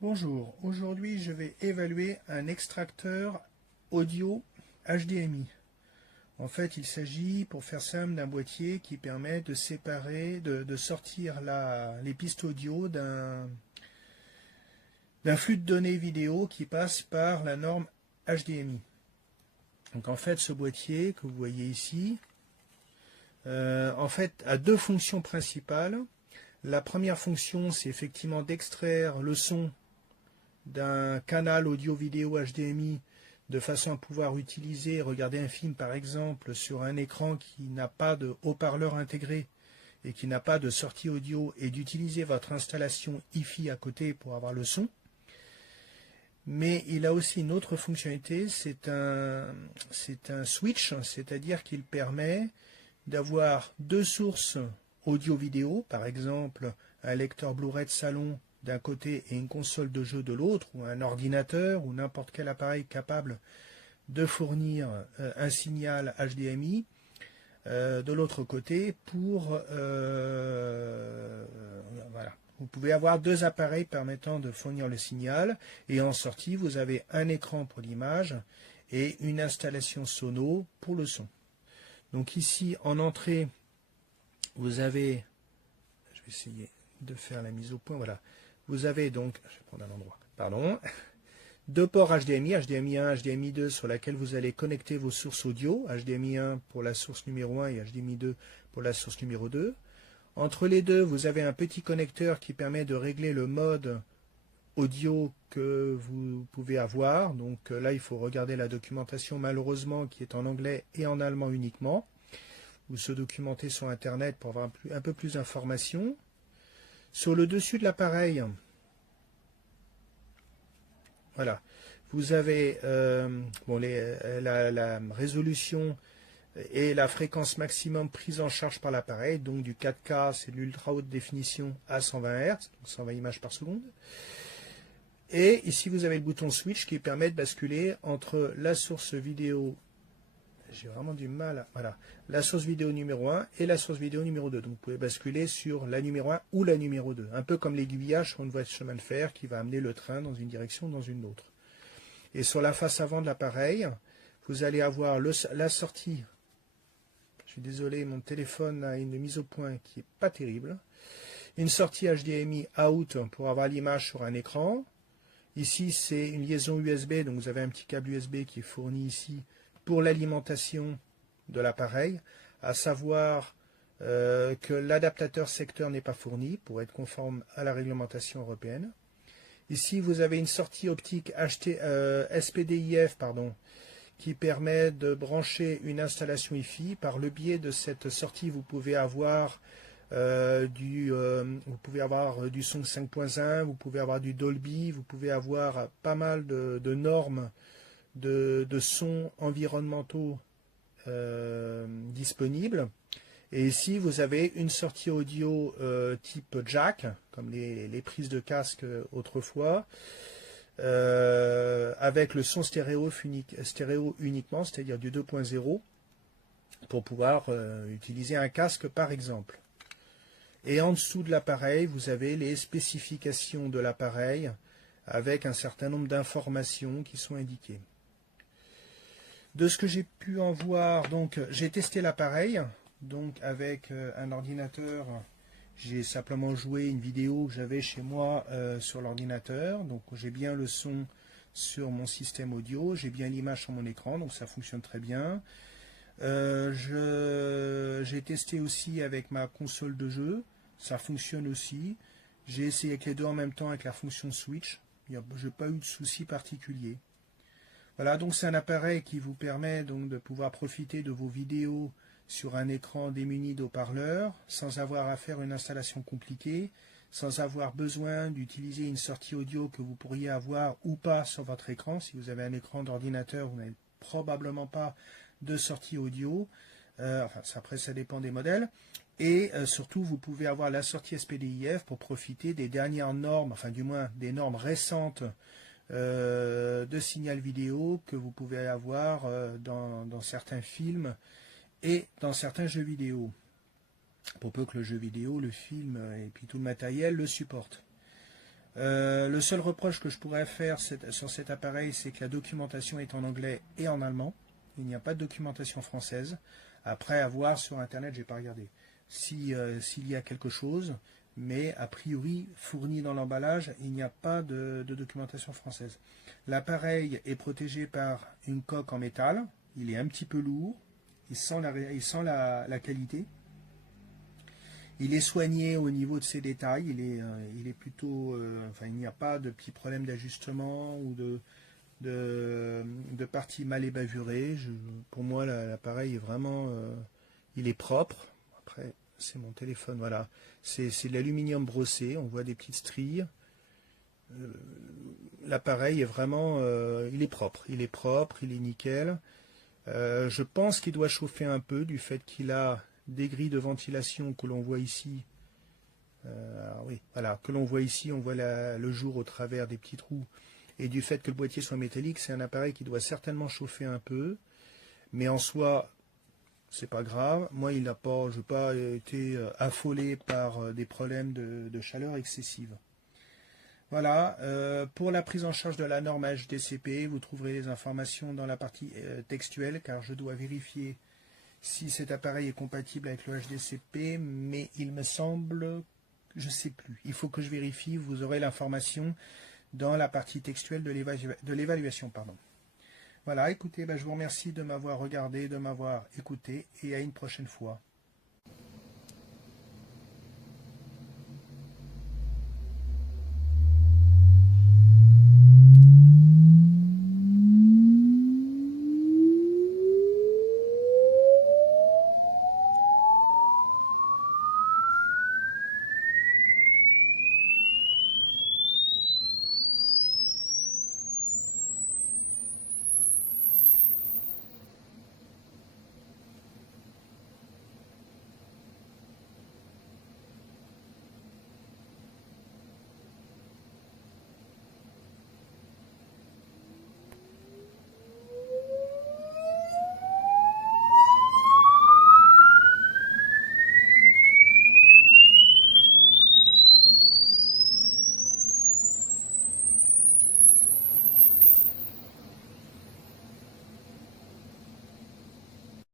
Bonjour, aujourd'hui je vais évaluer un extracteur audio HDMI. En fait, il s'agit, pour faire simple, d'un boîtier qui permet de séparer, de sortir les pistes audio d'un flux de données vidéo qui passe par la norme HDMI. Donc en fait, ce boîtier que vous voyez ici, a deux fonctions principales. La première fonction, c'est effectivement d'extraire le son d'un canal audio-vidéo HDMI de façon à pouvoir utiliser et regarder un film par exemple sur un écran qui n'a pas de haut-parleur intégré et qui n'a pas de sortie audio, et d'utiliser votre installation Hi-Fi à côté pour avoir le son. Mais il a aussi une autre fonctionnalité, c'est un switch, c'est-à-dire qu'il permet d'avoir deux sources audio-vidéo, par exemple un lecteur Blu-ray de salon d'un côté et une console de jeu de l'autre, ou un ordinateur, ou n'importe quel appareil capable de fournir un signal HDMI de l'autre côté voilà. Vous pouvez avoir deux appareils permettant de fournir le signal, et en sortie vous avez un écran pour l'image et une installation sono pour le son. Donc ici en entrée vous avez, je vais essayer de faire la mise au point, voilà. Vous avez donc, je vais prendre un endroit, pardon, deux ports HDMI, HDMI 1, HDMI 2, sur laquelle vous allez connecter vos sources audio, HDMI 1 pour la source numéro 1 et HDMI 2 pour la source numéro 2. Entre les deux, vous avez un petit connecteur qui permet de régler le mode audio que vous pouvez avoir. Donc là, il faut regarder la documentation, malheureusement, qui est en anglais et en allemand uniquement, ou se documenter sur Internet pour avoir un peu plus d'informations. Sur le dessus de l'appareil, voilà, vous avez la résolution et la fréquence maximum prise en charge par l'appareil, donc du 4K, c'est de l'ultra haute définition à 120 Hz, donc 120 images par seconde. Et ici vous avez le bouton switch qui permet de basculer entre la source vidéo, j'ai vraiment du mal, voilà, la source vidéo numéro 1 et la source vidéo numéro 2. Donc vous pouvez basculer sur la numéro 1 ou la numéro 2, un peu comme l'aiguillage sur une voie de chemin de fer qui va amener le train dans une direction ou dans une autre. Et sur la face avant de l'appareil, vous allez avoir la sortie. Je suis désolé, mon téléphone a une mise au point qui n'est pas terrible. Une sortie HDMI out pour avoir l'image sur un écran. Ici, c'est une liaison USB, donc vous avez un petit câble USB qui est fourni ici pour l'alimentation de l'appareil, à savoir que l'adaptateur secteur n'est pas fourni pour être conforme à la réglementation européenne. Ici, vous avez une sortie optique SPDIF, qui permet de brancher une installation Hi-Fi. Par le biais de cette sortie, vous pouvez avoir du son 5.1, vous pouvez avoir du Dolby, vous pouvez avoir pas mal de normes de sons environnementaux disponibles. Et ici, vous avez une sortie audio type jack, comme les prises de casque autrefois, avec le son stéréo uniquement, c'est-à-dire du 2.0, pour pouvoir utiliser un casque par exemple. Et en dessous de l'appareil, vous avez les spécifications de l'appareil, avec un certain nombre d'informations qui sont indiquées. De ce que j'ai pu en voir, donc j'ai testé l'appareil, donc avec un ordinateur. J'ai simplement joué une vidéo que j'avais chez moi sur l'ordinateur. Donc j'ai bien le son sur mon système audio, j'ai bien l'image sur mon écran, donc ça fonctionne très bien. J'ai testé aussi avec ma console de jeu, ça fonctionne aussi. J'ai essayé avec les deux en même temps avec la fonction switch, je n'ai pas eu de souci particulier. Voilà, donc c'est un appareil qui vous permet donc de pouvoir profiter de vos vidéos sur un écran démuni d'haut-parleurs, sans avoir à faire une installation compliquée, sans avoir besoin d'utiliser une sortie audio que vous pourriez avoir ou pas sur votre écran. Si vous avez un écran d'ordinateur, vous n'avez probablement pas de sortie audio. Après, ça dépend des modèles. Et surtout, vous pouvez avoir la sortie SPDIF pour profiter des dernières normes, enfin du moins des normes récentes de signal vidéo que vous pouvez avoir dans certains films et dans certains jeux vidéo, pour peu que le jeu vidéo, le film et puis tout le matériel le supportent. Le seul reproche que je pourrais faire sur cet appareil, c'est que la documentation est en anglais et en allemand. Il n'y a pas de documentation française. Après, à voir sur Internet, je n'ai pas regardé s'il y a quelque chose, mais a priori, fourni dans l'emballage, il n'y a pas de documentation française. L'appareil est protégé par une coque en métal. Il est un petit peu lourd. Il sent la qualité. Il est soigné au niveau de ses détails. Il est plutôt, enfin, il n'y a pas de petits problèmes d'ajustement ou de parties mal ébavurées. Pour moi, l'appareil est vraiment, il est propre. Après, c'est mon téléphone, voilà. C'est de l'aluminium brossé. On voit des petites stries. L'appareil est vraiment, il est propre. Il est nickel. Je pense qu'il doit chauffer un peu du fait qu'il a des grilles de ventilation que l'on voit ici. Oui, voilà, que l'on voit ici, on voit le jour au travers des petits trous. Et du fait que le boîtier soit métallique, c'est un appareil qui doit certainement chauffer un peu. Mais en soi, c'est pas grave. Moi, je n'ai pas été affolé par des problèmes de chaleur excessive. Voilà, pour la prise en charge de la norme HDCP, vous trouverez les informations dans la partie textuelle, car je dois vérifier si cet appareil est compatible avec le HDCP, mais il me semble, je ne sais plus. Il faut que je vérifie, vous aurez l'information dans la partie textuelle de l'évaluation. Voilà, écoutez, je vous remercie de m'avoir regardé, de m'avoir écouté, et à une prochaine fois.